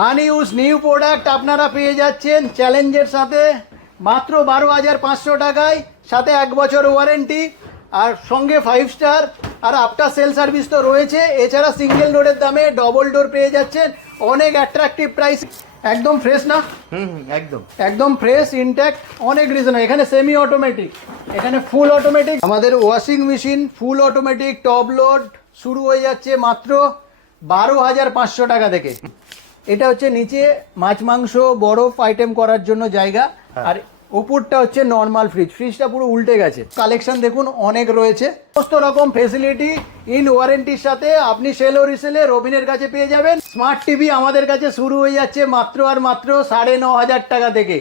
আনইউজ new product আপনারা পেয়ে যাচ্ছেন চ্যালেঞ্জের সাথে। মাত্র বারো হাজার পাঁচশো টাকায় সাথে এক বছর ওয়ারেন্টি আর সঙ্গে ফাইভ স্টার আর আফটার সেল সার্ভিস তো রয়েছে। এছাড়া সিঙ্গেল ডোরের দামে ডবল ডোর পেয়ে যাচ্ছেন। অনেক অ্যাট্রাকটিভ প্রাইস একদম ফ্রেশ না? হুম একদম। একদম ফ্রেশ ইনট্যাক্ট অনেক রিজন এখানে সেমি অটোমেটিক এখানে ফুল অটোমেটিক আমাদের washing machine full automatic top load শুরু হয়ে যাচ্ছে মাত্র বারো হাজার পাঁচশো টাকা থেকে। এটা হচ্ছে নিচে মাছ মাংস বরফ আইটেম করার জন্য জায়গা। আর উপরটা হচ্ছে নর্মাল ফ্রিজ ফ্রিজটা পুরো উল্টে গেছে। কালেকশন দেখুন অনেক রয়েছে। সমস্ত রকম ফেসিলিটি ইন ওয়ারেন্টির সাথে আপনি সেল ও রিসেলে রবিনের কাছে পেয়ে যাবেন। স্মার্ট টিভি আমাদের কাছে শুরু হয়ে যাচ্ছে মাত্র আর মাত্র সাড়ে ন হাজার টাকা থেকে।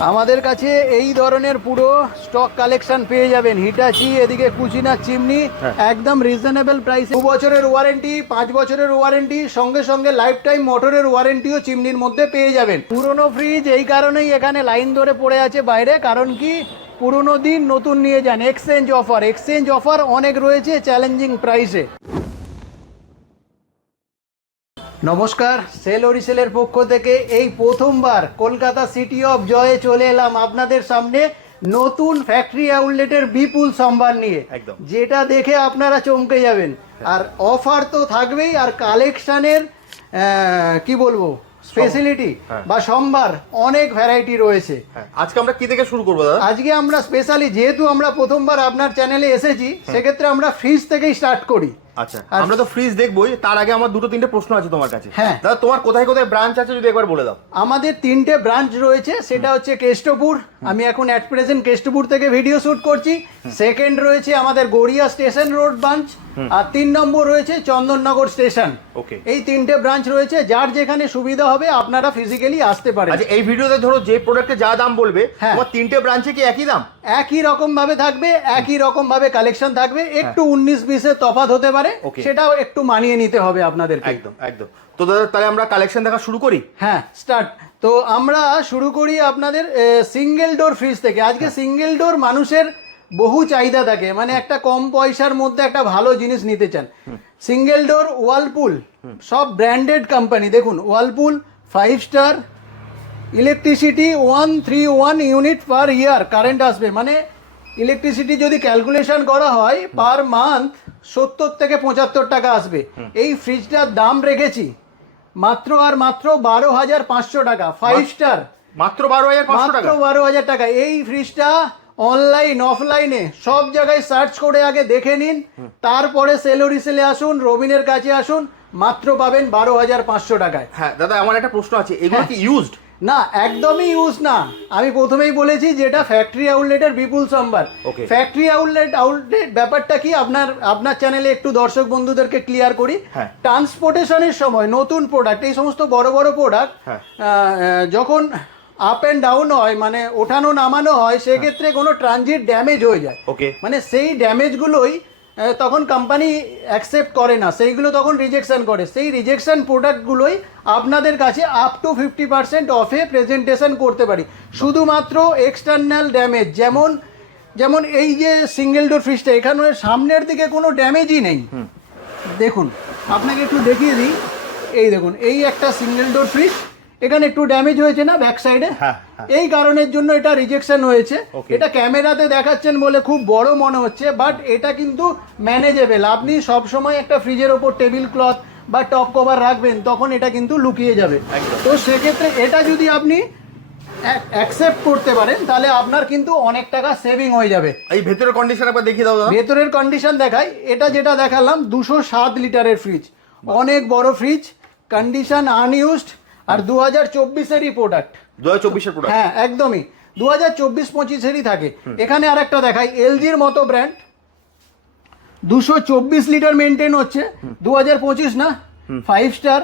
আমাদের কাছে এই ধরনের পুরো স্টক কালেকশন পেয়ে যাবেন। হিটাচি এদিকে কুচিনা চিমনি একদম রিজনেবল প্রাইস দু বছরের ওয়ারেন্টি পাঁচ বছরের ওয়ারেন্টি সঙ্গে সঙ্গে লাইফ টাইম মোটরের ওয়ারেন্টিও চিমনির মধ্যে পেয়ে যাবেন। পুরনো ফ্রিজ এই কারণেই এখানে লাইন ধরে পড়ে আছে বাইরে কারণ কি? পুরনো দিন নতুন নিয়ে যান। এক্সচেঞ্জ অফার এক্সচেঞ্জ অফার অনেক রয়েছে চ্যালেঞ্জিং প্রাইসে নমস্কার সেল ওরিসেলের পক্ষ থেকে এই প্রথমবার কলকাতা সিটি অফ জয়ে চলে এলাম আপনাদের সামনে নতুন ফ্যাক্টরি আউটলেটের বিপুল সম্ভার নিয়ে। একদম। যেটা দেখে আপনারা চমকে যাবেন। আর অফার তো থাকবেই আর কালেকশনের কি বলব স্পেশালিটি হ্যাঁ। বা সম্ভার অনেক ভ্যারাইটি রয়েছে। হ্যাঁ আজকে আমরা কি থেকে শুরু করব দাদা? আজকে আমরা স্পেশালি যেহেতু আমরা প্রথমবার আপনার চ্যানেলে এসেছি সেক্ষেত্রে আমরা ফ্রিজ থেকেই স্টার্ট করি। আচ্ছা আমরা তো ফ্রিজ দেখবোই তার আগে আমার দুটো তিনটে প্রশ্ন আছে তোমার কাছে। হ্যাঁ। দাদা তোমার কোথায় কোথায় ব্রাঞ্চ আছে যদি একবার বলে দাও? আমাদের তিনটে ব্রাঞ্চ রয়েছে সেটা হচ্ছে কেষ্টপুর। আমি এখন অ্যাট প্রেজেন্ট কেষ্টপুর থেকে ভিডিও শুট করছি। সেকেন্ড রয়েছে আমাদের গড়িয়া স্টেশন রোড ব্রাঞ্চ আর তিন নম্বর রয়েছে চন্দননগর স্টেশন Okay. এই তিনটে ব্রাঞ্চ রয়েছে যার যেখানে সুবিধা হবে আপনারা ফিজিক্যালি আসতে পারেন। আচ্ছা এই ভিডিওতে ধরো যে প্রোডাক্টে যা দাম বলবে হ্যাঁ। তোমার তিনটে ব্রাঞ্চে কি একই দাম? একই রকম ভাবে থাকবে একই রকম ভাবে কালেকশন থাকবে একটু উনিশ বিশের তফাৎ হতে পারে Okay. সেটাও একটু মানিয়ে নিতে হবে আপনাদেরকে। একদম একদম। তো দাদা তাহলে আমরা কালেকশন দেখা শুরু করি? হ্যাঁ স্টার্ট তো আমরা শুরু করি আপনাদের সিঙ্গেল ডোর ফ্রিজ থেকে। আজকে সিঙ্গেল ডোর মানুষের বহু চাহিদা থাকে। মানে একটা কম পয়সার মধ্যে একটা ভালো জিনিস নিতে চান। সিঙ্গেল ডোর ওয়ালপুল সব ব্র্যান্ডেড কোম্পানি দেখুন Whirlpool five star electricity one three one unit per year current আসবে। মানে ইলেকট্রিসিটি যদি ক্যালকুলেশন করা হয় পার মান্থ সত্তর থেকে পঁচাত্তর টাকা আসবে। এই ফ্রিজটার দাম রেখেছি মাত্র আর মাত্র বারো হাজার পাঁচশো টাকা ফাইভ স্টার মাত্র বারো হাজার মাত্র বারো হাজার টাকা। এই ফ্রিজটা অনলাইন অফলাইনে সব জায়গায় সার্চ করে আগে দেখে নিন তারপরে সেলোরি সেলে আসুন রবিনের কাছে আসুন মাত্র পাবেন বারো হাজার পাঁচশো টাকায়। হ্যাঁ দাদা আমার একটা প্রশ্ন আছে এগুলো কি ইউজড না একদমই ইউজ না আমি প্রথমেই বলেছি যেটা ফ্যাক্টরি আউটলেটের বিপুল সম্ভার. ফ্যাক্টরি আউটলেট আউটলেট ব্যাপারটা কি আপনার আপনার চ্যানেলে একটু দর্শক বন্ধুদেরকে ক্লিয়ার করি হ্যাঁ। ট্রান্সপোর্টেশনের সময় নতুন প্রোডাক্ট এই সমস্ত বড় বড় প্রোডাক্ট হ্যাঁ। যখন আপ অ্যান্ড ডাউন হয় মানে ওঠানো নামানো হয় সেক্ষেত্রে কোনো ট্রানজিট ড্যামেজ হয়ে যায় ওকে মানে সেই ড্যামেজগুলোই তখন কোম্পানি অ্যাকসেপ্ট করে না। সেইগুলো তখন রিজেকশন করে। সেই রিজেকশন প্রোডাক্টগুলোই আপনাদের কাছে আপ টু ফিফটি পার্সেন্ট অফে প্রেজেন্টেশন করতে পারি। শুধুমাত্র এক্সটার্নাল ড্যামেজ যেমন যেমন এই যে সিঙ্গেল ডোর ফ্রিজটা এখানে সামনের দিকে কোনো ড্যামেজই নেই। দেখুন আপনাকে একটু দেখিয়ে দিই। এই দেখুন এই একটা সিঙ্গেল ডোর ফ্রিজ এখানে একটু ড্যামেজ হয়েছে না ব্যাক সাইডে হ্যাঁ। এই কারণের জন্য এটা রিজেকশন হয়েছে। এটা ক্যামেরাতে দেখাচ্ছেন বলে খুব বড় মনে হচ্ছে বাট এটা কিন্তু ম্যানেজেবল আপনি সব সময় একটা ফ্রিজের ওপর টেবিল ক্লথ বা টপ কভার রাখবেন তখন এটা কিন্তু লুকিয়ে যাবে। তো সেক্ষেত্রে এটা যদি আপনি অ্যাকসেপ্ট করতে পারেন তাহলে আপনার কিন্তু অনেক টাকা সেভিং হয়ে যাবে। এই ভেতরের কন্ডিশন একবার দেখিয়ে দাও ভেতরের কন্ডিশন দেখাই। এটা যেটা দেখালাম দুশো সাত লিটারের ফ্রিজ অনেক বড় ফ্রিজ কন্ডিশন আনইউজড আর দু হাজার চব্বিশেরই প্রোডাক্ট দু হাজার চব্বিশের প্রোডাক্ট হ্যাঁ একদমই। দু হাজার চব্বিশ পঁচিশেরই থাকে। এখানে আর একটা দেখাই এলজির মতো ব্র্যান্ড দুশো চব্বিশ লিটার মেনটেন হচ্ছে। দু হাজার পঁচিশ না? ফাইভ স্টার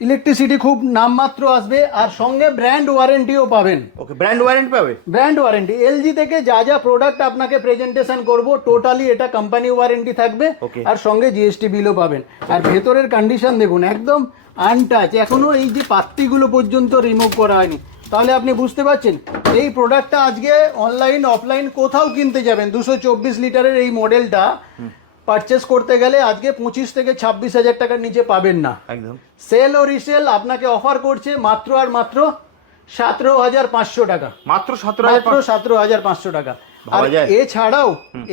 ইলেকট্রিসিটি খুব নামমাত্র আসবে আর সঙ্গে ব্র্যান্ড ওয়ারেন্টিও পাবেন। ওকে ব্র্যান্ড ওয়ারেন্টি পাবে? ব্র্যান্ড ওয়ারেন্টি এলজি থেকে যা যা প্রোডাক্ট আপনাকে প্রেজেন্টেশন করব টোটালি এটা কোম্পানি ওয়ারেন্টি থাকবে। আর সঙ্গে জিএসটি বিলও পাবেন। আর ভেতরের কন্ডিশন দেখুন একদম আনটাচ এখনও এই যে পাত্তিগুলো পর্যন্ত রিমুভ করা হয়নি। তাহলে আপনি বুঝতে পারছেন এই প্রোডাক্টটা আজকে অনলাইন অফলাইন কোথাও কিনতে যাবেন। দুশো চব্বিশ লিটারের এই মডেলটা পারচেস করতে গেলে আজকে পঁচিশ থেকে ছাব্বিশ হাজার টাকার নিচে পাবেন না। একদম। সেল ও রিসেল আপনাকে অফার করছে মাত্র আর মাত্র সতেরো হাজার পাঁচশো টাকা। মাত্র সতেরো হাজার সতেরো হাজার পাঁচশো টাকা। আর এছাড়াও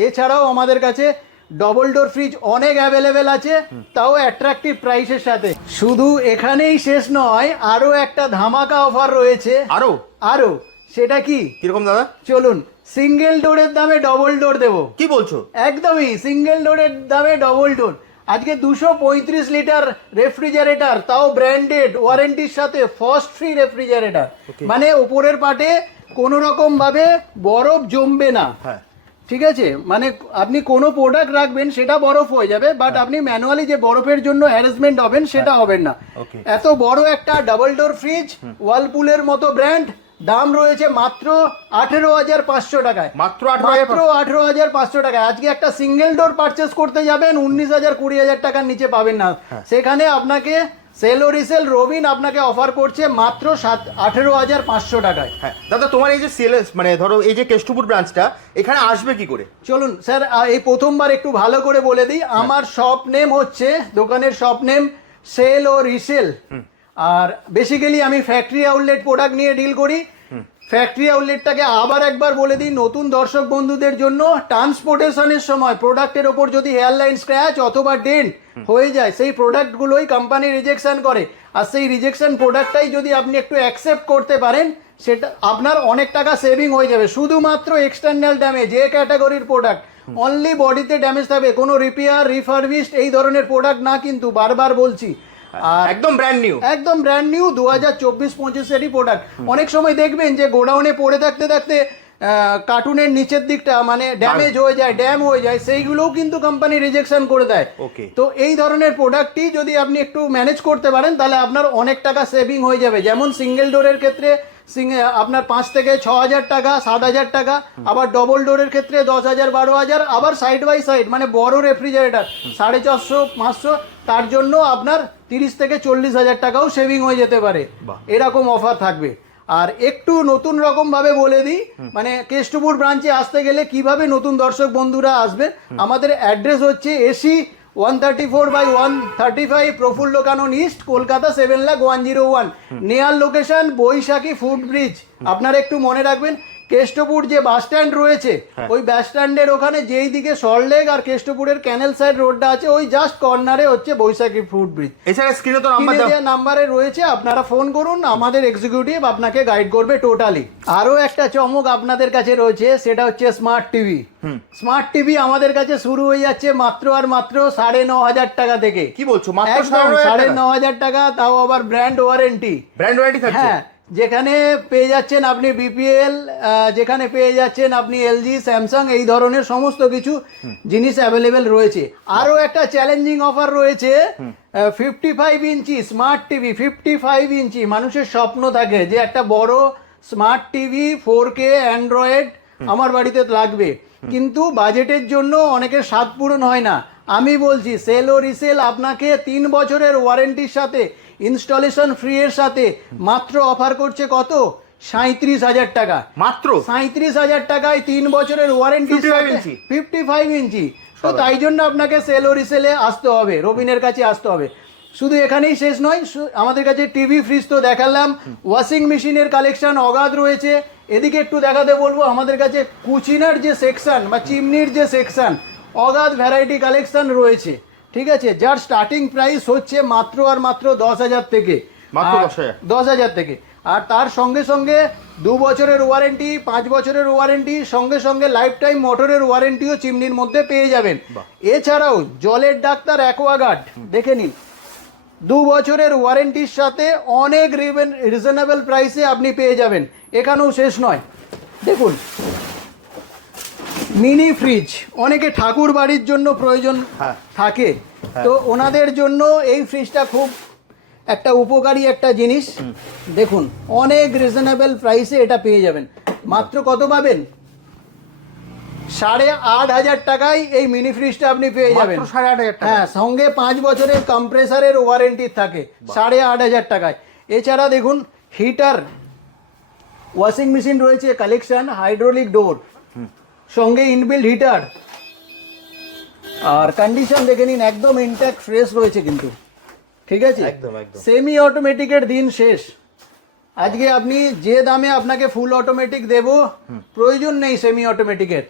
এছাড়াও আমাদের কাছে ডবল ডোর ফ্রিজ অনেক অ্যাভেলেবেল আছে তাও অ্যাট্রাকটিভ প্রাইসের সাথে। শুধু এখানেই শেষ নয় আরও একটা ধামাকা অফার রয়েছে। আরও? আরও। সেটা কি? কীরকম দাদা? চলুন সিঙ্গেল ডোরের দামে ডবল ডোর দেবো। কি বলছো? একদমই সিঙ্গেল ডোরের দামে ডবল ডোর আজকে দুশো পঁয়ত্রিশ লিটার রেফ্রিজারেটর তাও ব্র্যান্ডেড ওয়ারেন্টির সাথে ফার্স্ট ফ্রি রেফ্রিজারেটর মানে উপরের পাটে কোনো রকম ভাবে বরফ জমবে না। হ্যাঁ। ঠিক আছে? মানে আপনি কোনো প্রোডাক্ট রাখবেন সেটা বরফ হয়ে যাবে বাট আপনি ম্যানুয়ালি যে বরফের জন্য অ্যারেঞ্জমেন্ট হবেন সেটা হবেন না। এত বড় একটা ডাবল ডোর ফ্রিজ ওয়ালপুলের মতো ব্র্যান্ড দাম রয়েছে মাত্র আঠেরো হাজার পাঁচশো টাকায়। মাত্র 18,500 মাত্র আঠেরো হাজার পাঁচশো টাকায়। আজকে একটা সিঙ্গেল ডোর পারচেস করতে যাবেন উনিশ হাজার কুড়ি হাজার টাকার নিচে পাবেন না। হ্যাঁ। সেখানে আপনাকে সেল ও রিসেল রবিন আপনাকে অফার করছে মাত্র সাত আঠেরো হাজার পাঁচশো টাকায়। হ্যাঁ দাদা তোমার এই যে সেলস মানে ধরো এই যে কেষ্টপুর ব্রাঞ্চটা এখানে আসবে কি করে? চলুন স্যার এই প্রথমবার একটু ভালো করে বলে দিই। আমার শপ নেম হচ্ছে দোকানের শপ নেম সেল ও রিসেল আর বেসিক্যালি আমি ফ্যাক্টরি আউটলেট প্রোডাক্ট নিয়ে ডিল করি। ফ্যাক্টরি আউটলেটটাকে আবার একবার বলে দিই নতুন দর্শক বন্ধুদের জন্য ট্রান্সপোর্টেশনের সময় প্রোডাক্টের ওপর যদি হেয়ারলাইন স্ক্র্যাচ অথবা ডেন্ট হয়ে যায় সেই প্রোডাক্টগুলোই কোম্পানি রিজেকশন করে। আর সেই রিজেকশন প্রোডাক্টটাই যদি আপনি একটু অ্যাকসেপ্ট করতে পারেন সেটা আপনার অনেক টাকা সেভিং হয়ে যাবে। শুধুমাত্র এক্সটার্নাল ড্যামেজ যে ক্যাটাগরির প্রোডাক্ট অনলি বডিতে ড্যামেজ থাকবে। কোনো রিপেয়ার রিফারবিশড এই ধরনের প্রোডাক্ট না কিন্তু বারবার বলছি আর একদম ব্র্যান্ড নিউ একদম ব্র্যান্ড নিউ দু হাজার চব্বিশ পঁচিশেরই প্রোডাক্ট অনেক সময় দেখবেন যে গোডাউনে পড়ে থাকতে থাকতে কার্টুনের নিচের দিকটা মানে ড্যামেজ হয়ে যায় ড্যাম হয়ে যায় সেইগুলোও কিন্তু কোম্পানি রিজেকশন করে দেয়। ওকে তো এই ধরনের প্রোডাক্টটি যদি আপনি একটু ম্যানেজ করতে পারেন তাহলে আপনার অনেক টাকা সেভিং হয়ে যাবে। যেমন সিঙ্গেল ডোরের ক্ষেত্রে আপনার পাঁচ থেকে ছ হাজার টাকা সাত হাজার টাকা আবার ডবল ডোরের ক্ষেত্রে দশ হাজার বারো হাজার আবার সাইড বাই সাইড মানে বড় রেফ্রিজারেটর সাড়ে চারশো পাঁচশো তার জন্য আপনার তিরিশ থেকে চল্লিশ হাজার টাকাও সেভিং হয়ে যেতে পারে। এরকম অফার থাকবে। আর একটু নতুন রকম ভাবে বলে দিই মানে কেষ্টপুর ব্রাঞ্চে আসতে গেলে কীভাবে নতুন দর্শক বন্ধুরা আসবে আমাদের অ্যাড্রেস হচ্ছে AC one thirty four by one thirty five Prafulla Kanan east Kolkata seven lakh one zero one near location Baishakhi foot bridge আপনারা একটু মনে রাখবেন কেষ্টপুর যে বাস স্ট্যান্ড রয়েছে ওই বাস স্ট্যান্ডের ওখানে যেই দিকে সল্টলেক আর কেষ্টপুরের ক্যানেল সাইড রোডটা আছে ওই জাস্ট কর্নারে হচ্ছে বৈশাখী ফুড ব্রিজ এছাড়া স্ক্রিনে তো নাম্বার দেওয়া নাম্বারে রয়েছে আপনারা ফোন করুন আমাদের এক্সিকিউটিভ আপনাকে গাইড করবে টোটালি আরও একটা চমক আপনাদের কাছে রয়েছে সেটা হচ্ছে স্মার্ট টিভি স্মার্ট টিভি আমাদের কাছে শুরু হয়ে যাচ্ছে মাত্র আর মাত্র সাড়ে ন হাজার টাকা থেকে। কি বলছো? মাত্র সাড়ে ন হাজার টাকা? তাও আবার ব্র্যান্ড ওয়ারেন্টি ব্র্যান্ড ওয়ারেন্টি হ্যাঁ যেখানে পেয়ে যাচ্ছেন আপনি বিপিএল যেখানে পেয়ে যাচ্ছেন আপনি এলজি স্যামসাং এই ধরনের সমস্ত কিছু জিনিস অ্যাভেলেবেল রয়েছে। আরও একটা চ্যালেঞ্জিং অফার রয়েছে fifty five inch smart TV fifty five inch মানুষের স্বপ্ন থাকে যে একটা বড় smart TV four K android আমার বাড়িতে লাগবে। কিন্তু বাজেটের জন্য অনেকের স্বাদ পূরণ হয় না। আমি বলছি সেল ও রিসেল আপনাকে তিন বছরের ওয়ারেন্টির সাথে ইনস্টলেশন ফ্রি এর সাথে মাত্র অফার করছে কত? সাঁত্রিশ হাজার টাকা। মাত্র? সাঁত্রিশ হাজার টাকায় তিন বছরের ওয়ারেন্টি 55 ইঞ্চি। Fifty five inch. তো তাই জন্য আপনাকে সেল ও রিসেলে আসতে হবে রবিনের কাছে আসতে হবে। শুধু এখানেই শেষ নয় আমাদের কাছে টিভি ফ্রিজ তো দেখালাম। ওয়াশিং মেশিনের কালেকশন অগাধ রয়েছে। এদিকে একটু দেখাতে বলব আমাদের কাছে কুচিনার যে সেকশন বা চিমনির যে সেকশন অগাধ ভ্যারাইটি কালেকশন রয়েছে। ঠিক আছে যার স্টার্টিং প্রাইস হচ্ছে মাত্র আর মাত্র দশ হাজার থেকে। মাত্র আর- 10,000 দশ হাজার থেকে। আর তার সঙ্গে সঙ্গে দু বছরের ওয়ারেন্টি পাঁচ বছরের ওয়ারেন্টি সঙ্গে সঙ্গে লাইফ টাইম মোটরের ওয়ারেন্টিও চিমনির মধ্যে পেয়ে যাবেন। এছাড়াও জলের ডাক্তার অ্যাকোয়াগার্ড দেখে নিন। দু বছরের ওয়ারেন্টির সাথে অনেক রিজনেবল প্রাইসে আপনি পেয়ে যাবেন। এখানেও শেষ নয়। দেখুন মিনি ফ্রিজ। অনেকে ঠাকুর বাড়ির জন্য প্রয়োজন হ্যাঁ। থাকে। তো ওনাদের জন্য এই ফ্রিজটা খুব একটা উপকারী একটা জিনিস। দেখুন অনেক রিজনেবল প্রাইসে এটা পেয়ে যাবেন। মাত্র কত পাবেন? সাড়ে আট হাজার টাকায় এই মিনি ফ্রিজটা আপনি পেয়ে যাবেন। সাড়ে আট হাজার হ্যাঁ সঙ্গে পাঁচ বছরের কম্প্রেসারের ওয়ারেন্টি থাকে। সাড়ে আট হাজার টাকায়। এছাড়া দেখুন হিটার ওয়াশিং মেশিন রয়েছে কালেকশন হাইড্রোলিক ডোর সঙ্গে ইনবিল্ড হিটার আর কন্ডিশন দেখে নিন একদম ইনট্যাক্ট ফ্রেশ রয়েছে কিন্তু। ঠিক আছে? একদম, একদম। সেমি অটোমেটিকের দিন শেষ। আজকে আপনি যে দামে আপনাকে ফুল অটোমেটিক দেব প্রয়োজন নেই সেমি অটোমেটিকের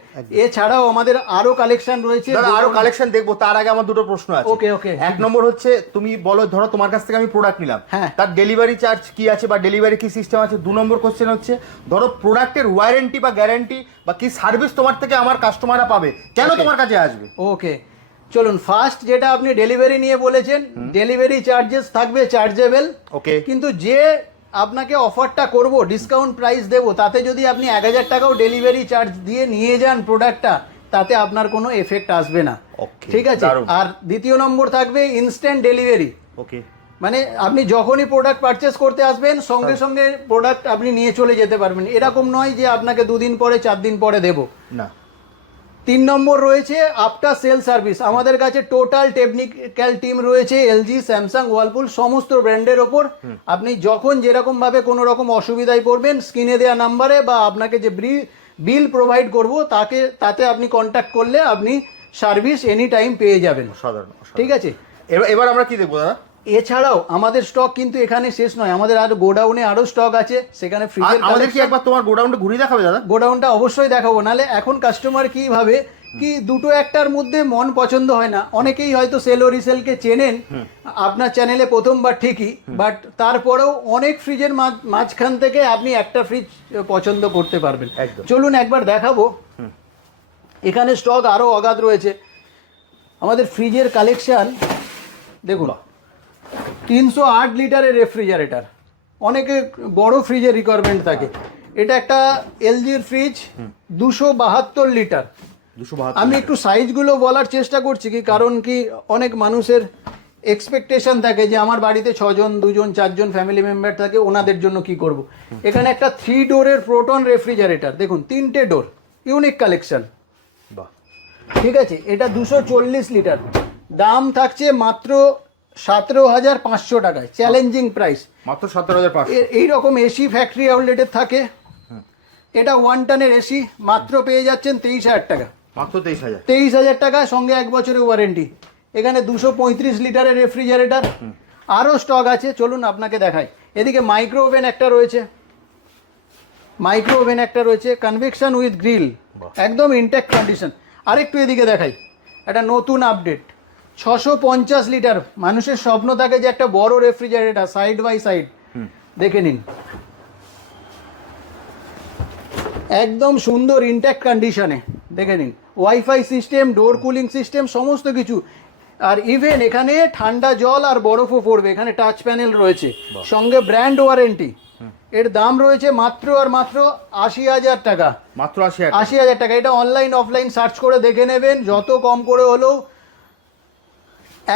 এছাড়াও আমাদের আরও কালেকশন রয়েছে। আরও কালেকশন দেখব তার আগে আমার দুটো প্রশ্ন আছে। ওকে, ওকে। এক নম্বর হচ্ছে তুমি বলো ধরো তোমার কাছ থেকে আমি প্রোডাক্ট নিলাম। হ্যাঁ। তার ডেলিভারি চার্জ কি আছে বা ডেলিভারি কি সিস্টেম আছে? দু নম্বর কোশ্চেন হচ্ছে ধরো প্রোডাক্টের ওয়ারেন্টি বা গ্যারান্টি বা কি সার্ভিস তোমার থেকে আমার কাস্টমাররা পাবে? কেন তোমার কাছে আসবে? ওকে চলুন ফার্স্ট যেটা আপনি ডেলিভারি নিয়ে বলেছেন ডেলিভারি চার্জেস থাকবে চার্জেবল ওকে কিন্তু যে আপনাকে অফারটা করব ডিসকাউন্ট প্রাইস দেব তাতে যদি আপনি এক হাজার টাকাও ডেলিভারি চার্জ দিয়ে নিয়ে যান প্রোডাক্টটা তাতে আপনার কোনো এফেক্ট আসবে না। ঠিক আছে? আর দ্বিতীয় নম্বর থাকবে ইনস্ট্যান্ট ডেলিভারি ওকে মানে আপনি যখনই প্রোডাক্ট পারচেস করতে আসবেন সঙ্গে সঙ্গে প্রোডাক্ট আপনি নিয়ে চলে যেতে পারবেন। এরকম নয় যে আপনাকে দুদিন পরে চার দিন পরে দেবো। না। তিন নম্বর রয়েছে আফটার সেল সার্ভিস আমাদের কাছে টোটাল টেকনিক্যাল টিম রয়েছে এলজি স্যামসাং ওয়ালপুল সমস্ত ব্র্যান্ডের ওপর। আপনি যখন যেরকম ভাবে কোনো রকম অসুবিধায় পড়বেন স্ক্রিনে দেওয়া নাম্বারে বা আপনাকে যে বিল প্রোভাইড করব তাকে তাতে আপনি কন্ট্যাক্ট করলে আপনি সার্ভিস এনি টাইম পেয়ে যাবেন। সাধারণ ঠিক আছে? এবার এবার আমরা কি দেখব দাদা? এছাড়াও আমাদের স্টক কিন্তু এখানে শেষ নয় আমাদের আর গোডাউনে আরও স্টক আছে সেখানে ফ্রিজের আমাদের কি একবার তোমার গোডাউনটা ঘুরিয়ে দেখাবে দাদা? গোডাউনটা অবশ্যই দেখাবো নালে এখন কাস্টমার কি ভাবে কি দুটো একটার মধ্যে মন পছন্দ হয় না। অনেকেই হয়তো সেল ও রিসেলকে চেনেন আপনার চ্যানেলে প্রথমবার ঠিকই বাট তারপরেও অনেক ফ্রিজের মাঝখান থেকে আপনি একটা ফ্রিজ পছন্দ করতে পারবেন। চলুন একবার দেখাবো। এখানে স্টক আরও অগাধ রয়েছে। আমাদের ফ্রিজের কালেকশন দেখুন। তিনশো আট লিটারের রেফ্রিজারেটার। অনেকে বড় ফ্রিজের রিকোয়ারমেন্ট থাকে। এটা একটা এলজির ফ্রিজ দুশো বাহাত্তর লিটার। আমি একটু সাইজগুলো বলার চেষ্টা করছি কি কারণ কি অনেক মানুষের এক্সপেকটেশন থাকে যে আমার বাড়িতে ছজন দুজন চারজন ফ্যামিলি মেম্বার থাকে ওনাদের জন্য কি করব। এখানে একটা থ্রি ডোরের প্রোটন রেফ্রিজারেটর দেখুন তিনটে ডোর ইউনিক কালেকশন ঠিক আছে? এটা দুশো চল্লিশ লিটার। দাম থাকছে মাত্র সতেরো হাজার পাঁচশো টাকায় চ্যালেঞ্জিং প্রাইস মাত্র সতেরো হাজার পাঁচশো। এই রকম এসি ফ্যাক্টরি আউটলেটের থাকে। এটা ওয়ান টানের এসি মাত্র পেয়ে যাচ্ছেন তেইশ হাজার টাকা। মাত্র তেইশ হাজার। তেইশ হাজার টাকা সঙ্গে এক বছরের ওয়ারেন্টি এখানে দুশো পঁয়ত্রিশ লিটারের রেফ্রিজারেটর আরও স্টক আছে চলুন আপনাকে দেখাই। এদিকে মাইক্রো ওভেন একটা রয়েছে। মাইক্রো ওভেন একটা রয়েছে কনভেকশন উইথ গ্রিল একদম ইনট্যাক্ট কন্ডিশন আরেকটু এদিকে দেখাই। একটা নতুন আপডেট ছশো পঞ্চাশ লিটার। মানুষের স্বপ্ন থাকে যে একটা বড় রেফ্রিজারেটর সাইড বাই সাইড দেখে নিন। একদম সুন্দর ইনট্যাক্ট কন্ডিশনে দেখে নিন। Wifi system door cooling system সমস্ত কিছু। আর ইভেন এখানে ঠান্ডা জল আর বরফও পড়বে। এখানে টাচ প্যানেল রয়েছে। সঙ্গে ব্র্যান্ড ওয়ারেন্টি এর দাম রয়েছে মাত্র আর মাত্র আশি হাজার টাকা। মাত্র আশি হাজার আশি হাজার টাকা। এটা অনলাইন অফলাইন সার্চ করে দেখে নেবেন। যত কম করে হলেও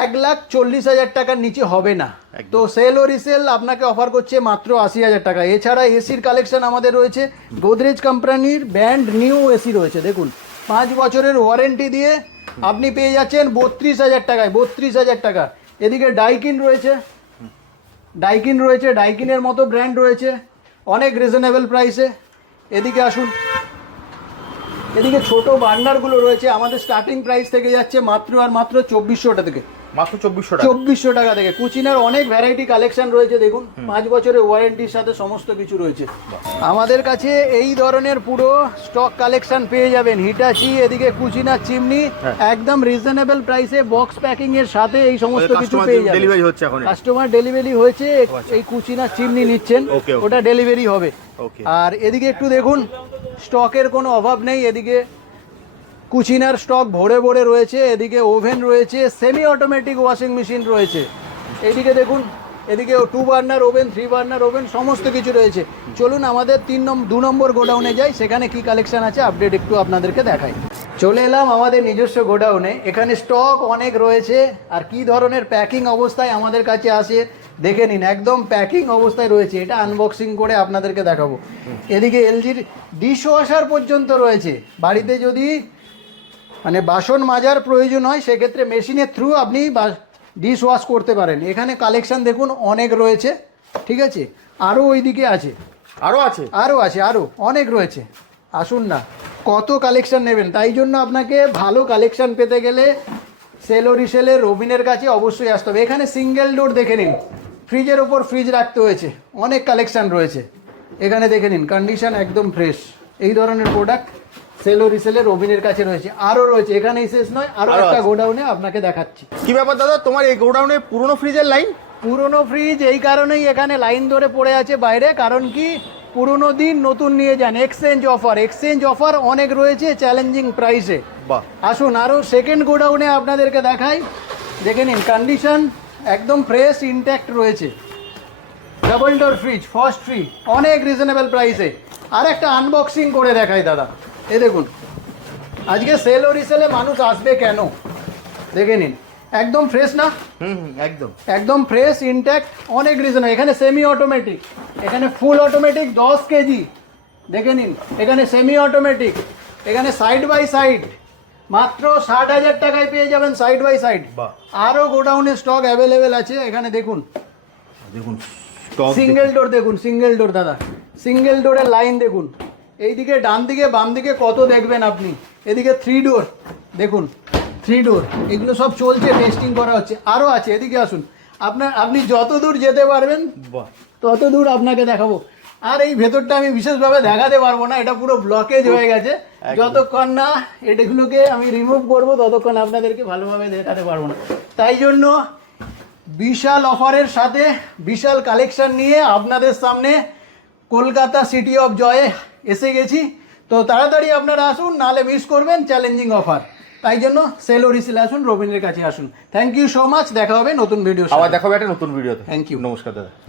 এক লাখ চল্লিশ হাজার টাকার নিচে হবে না। তো সেল ও রিসেল আপনাকে অফার করছে মাত্র আশি হাজার টাকা। এছাড়া এসির কালেকশন আমাদের রয়েছে। গোদরেজ কোম্পানির ব্যান্ড নিউ এসি রয়েছে। দেখুন পাঁচ বছরের ওয়ারেন্টি দিয়ে আপনি পেয়ে যাচ্ছেন বত্রিশ হাজার টাকায় বত্রিশ হাজার টাকা। এদিকে ডাইকিন রয়েছে। ডাইকিন রয়েছে। ডাইকিনের মতো ব্র্যান্ড রয়েছে। অনেক রিজনেবল প্রাইসে এদিকে আসুন। এদিকে ছোট বার্নারগুলো রয়েছে আমাদের স্টার্টিং প্রাইস থেকে যাচ্ছে মাত্র আর মাত্র চব্বিশশোটা থেকে। মাত্র চব্বিশশো টাকা। চব্বিশশো টাকা থেকে। কুচিনার অনেক ভ্যারাইটি কালেকশন রয়েছে দেখুন পাঁচ বছরের ওয়ারেন্টির সাথে সমস্ত কিছু রয়েছে। আমাদের কাছে এই ধরনের পুরো স্টক কালেকশন পেয়ে যাবেন। হিটাচি এদিকে কুচিনার চিমনি হ্যাঁ। একদম রিজনেবল প্রাইসে বক্স প্যাকিং এর সাথে এই সমস্ত কিছু পেয়ে যাবেন। ডেলিভারি হচ্ছে এখন কাস্টমার ডেলিভারি হয়েছে এই কুচিনার চিমনি নিচ্ছেন. ওটা ডেলিভারি হবে। আর এদিকে একটু দেখুন স্টকের কোনো অভাব নেই, এদিকে কুচিনার স্টক ভরে ভরে রয়েছে, এদিকে ওভেন রয়েছে সেমি অটোমেটিক ওয়াশিং মেশিন রয়েছে। এদিকে দেখুন, এদিকে two burner oven three burner oven সমস্ত কিছু রয়েছে। চলুন আমাদের তিন নম্বর দু নম্বর গোডাউনে যাই, সেখানে কি কালেকশন আছে আপডেট একটু আপনাদেরকে দেখাই। চলে এলাম আমাদের নিজস্ব গোডাউনে, এখানে স্টক অনেক রয়েছে, আর কি ধরনের প্যাকিং অবস্থায় আমাদের কাছে আসে দেখে নিন একদম প্যাকিং অবস্থায় রয়েছে। এটা আনবক্সিং করে আপনাদেরকে দেখাবো। এদিকে এলজির ডিশ ওয়াশার পর্যন্ত রয়েছে। বাড়িতে যদি মানে বাসন মাজার প্রয়োজন হয় সেক্ষেত্রে মেশিনের থ্রু আপনি ডিশ ওয়াশ করতে পারেন। এখানে কালেকশন দেখুন অনেক রয়েছে ঠিক আছে? আরও ওইদিকে আছে। আরও আছে? আরও আছে আরও অনেক রয়েছে। আসুন না কত কালেকশন নেবেন? তাই জন্য আপনাকে ভালো কালেকশন পেতে গেলে সেলো রিসেলে রবিনের কাছে অবশ্যই আসতে হবে। এখানে সিঙ্গেল ডোর দেখে নিন। ফ্রিজের ওপর ফ্রিজ রাখতে হয়েছে। অনেক কালেকশন রয়েছে। এখানে দেখে নিন কন্ডিশন একদম ফ্রেশ এই ধরনের প্রোডাক্ট সেলো রিসেলে রবিনের কাছে রয়েছে। আরও রয়েছে এখানেই শেষ নয় আরও একটা গোডাউনে আপনাকে দেখাচ্ছি। কি ব্যাপার দাদা তোমার এই গোডাউনে পুরনো ফ্রিজের লাইন পুরনো ফ্রিজ এই কারণেই এখানে লাইন ধরে পড়ে আছে বাইরে কারণ কি? পুরনো দিন নতুন নিয়ে যান। এক্সচেঞ্জ অফার এক্সচেঞ্জ অফার অনেক রয়েছে চ্যালেঞ্জিং প্রাইসে বাহ। আসুন আরও সেকেন্ড গোডাউনে আপনাদেরকে দেখাই। দেখে নিন কন্ডিশন একদম ফ্রেশ ইনট্যাক্ট রয়েছে। Double door fridge frost free অনেক রিজনেবল প্রাইসে আর একটা আনবক্সিং করে দেখাই দাদা। এ দেখুন আজকে সেল ও রিসেলে মানুষ আসবে কেন? দেখে নিন। একদম ফ্রেশ না? হুম একদম। একদম ফ্রেশ ইনট্যাক্ট অনেক রিজন এখানে সেমি অটোমেটিক এখানে ফুল অটোমেটিক দশ কেজি। দেখে নিন এখানে সেমি অটোমেটিক এখানে সাইড বাই সাইড মাত্র ষাট হাজার টাকায় পেয়ে যাবেন সাইড বাই সাইড। আরও গোডাউনে স্টক অ্যাভেলেবেল আছে এখানে দেখুন। দেখুন সিঙ্গেল ডোর দেখুন সিঙ্গেল ডোর দাদা। সিঙ্গেল ডোরের লাইন দেখুন। এইদিকে ডান দিকে বাম দিকে কত দেখবেন আপনি? এদিকে থ্রি ডোর দেখুন থ্রি ডোর এগুলো সব চলছে টেস্টিং করা হচ্ছে। আরও আছে এদিকে আসুন। আপনার আপনি যত দূর যেতে পারবেন বাহ। তত দূর আপনাকে দেখাবো। আর এই ভেতরটা আমি বিশেষভাবে দেখাতে পারব না এটা পুরো ব্লকেজ হয়ে গেছে। যতক্ষণ না এটাগুলোকে আমি রিমুভ করব ততক্ষণ আপনাদেরকে ভালোভাবে দেখাতে পারব না। তাই জন্য বিশাল অফারের সাথে বিশাল কালেকশন নিয়ে আপনাদের সামনে কলকাতা সিটি অফ জয়ে এসে গেছি। তো তাড়াতাড়ি আপনারা আসুন নালে মিস করবেন চ্যালেঞ্জিং অফার তাই জন্য সেল ও রিসেল আসুন রবীন্দ্রের কাছে আসুন। থ্যাংক ইউ সো মাচ দেখা হবে নতুন ভিডিও আবার দেখাবে একটা নতুন ভিডিওতে থ্যাংক ইউ নমস্কার দাদা।